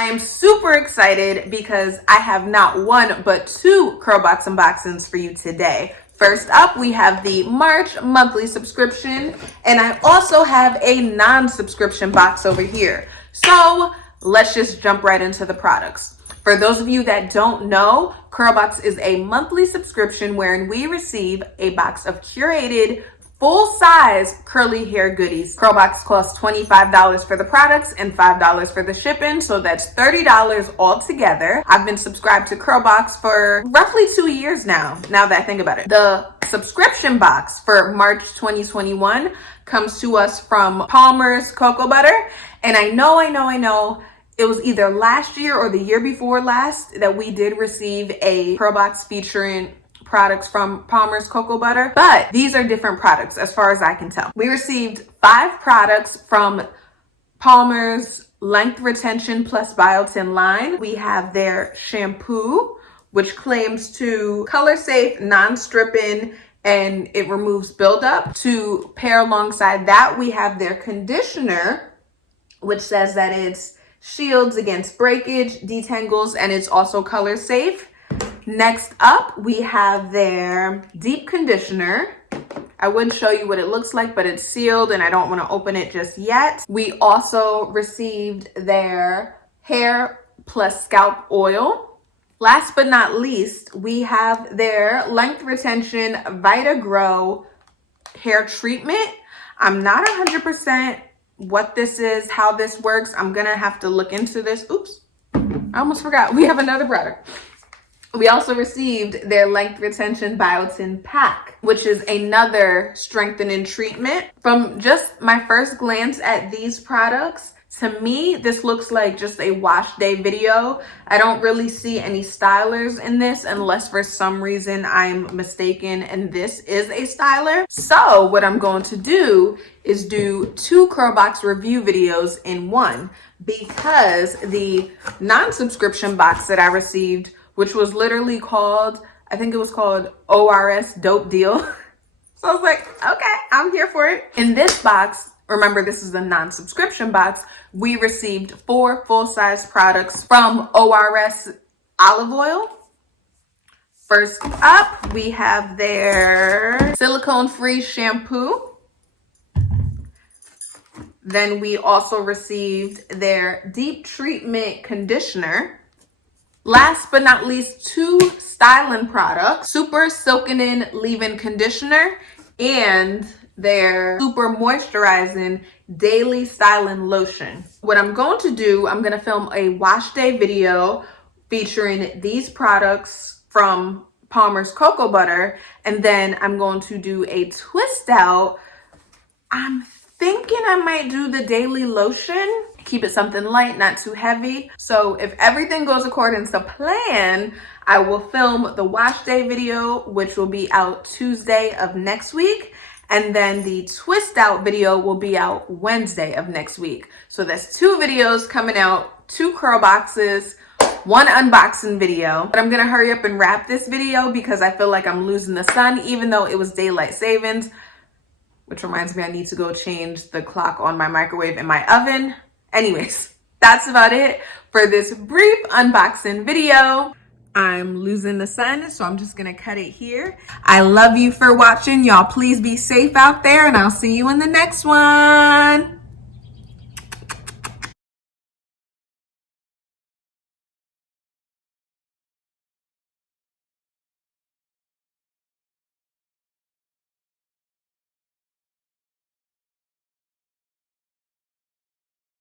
I am super excited because I have not one but two CURLBOX unboxings for you today. First up, we have the March monthly subscription, and I also have a non-subscription box over here. So let's just jump right into the products. For those of you that don't know, CURLBOX is a monthly subscription wherein we receive a box of curated full-size curly hair goodies. CURLBOX costs $25 for the products and $5 for the shipping, so that's $30 altogether. I've been subscribed to CURLBOX for roughly 2 years now that I think about it. The subscription box for March 2021 comes to us from Palmer's Cocoa Butter, and I know it was either last year or the year before last that we did receive a CURLBOX featuring products from Palmer's Cocoa Butter, but these are different products as far as I can tell. We received 5 products from Palmer's Length Retention Plus Biotin line. We have their shampoo, which claims to color safe, non-stripping, and it removes buildup. To pair alongside that, we have their conditioner, which says that it's shields against breakage, detangles, and it's also color safe. Next up, we have their deep conditioner. I would show you what it looks like, but it's sealed and I don't want to open it just yet. We also received their hair plus scalp oil. Last but not least, we have their Length Retention Vita Grow hair treatment. I'm not 100% what this is, how this works. I'm gonna have to look into this. Oops, I almost forgot. We have another product. We also received their Length Retention Biotin Pack, which is another strengthening treatment. From just my first glance at these products, to me, this looks like just a wash day video. I don't really see any stylers in this unless for some reason I'm mistaken and this is a styler. So what I'm going to do is do 2 CURLBOX review videos in one, because the non-subscription box that I received, which was literally called, I think it was called ORS Dope Deal. So I was like, okay, I'm here for it. In this box, remember this is a non-subscription box, we received 4 full-size products from ORS Olive Oil. First up, we have their silicone-free shampoo. Then we also received their deep treatment conditioner. Last but not least, 2 styling products, Super Silkening Leave-In Conditioner and their Super Moisturizing Daily Styling Lotion. What I'm going to do, I'm going to film a wash day video featuring these products from Palmer's Cocoa Butter, and then I'm going to do a twist out. I'm thinking I might do the daily lotion. Keep it something light, not too heavy. So if everything goes according to plan, I will film the wash day video, which will be out Tuesday of next week. And then the twist out video will be out Wednesday of next week. So that's 2 videos coming out, 2 CURLBOXes, 1 unboxing video. But I'm gonna hurry up and wrap this video because I feel like I'm losing the sun, even though it was daylight savings, which reminds me I need to go change the clock on my microwave in my oven. Anyways, that's about it for this brief unboxing video. I'm losing the sun, so I'm just gonna cut it here. I love you for watching. Y'all please be safe out there, and I'll see you in the next one.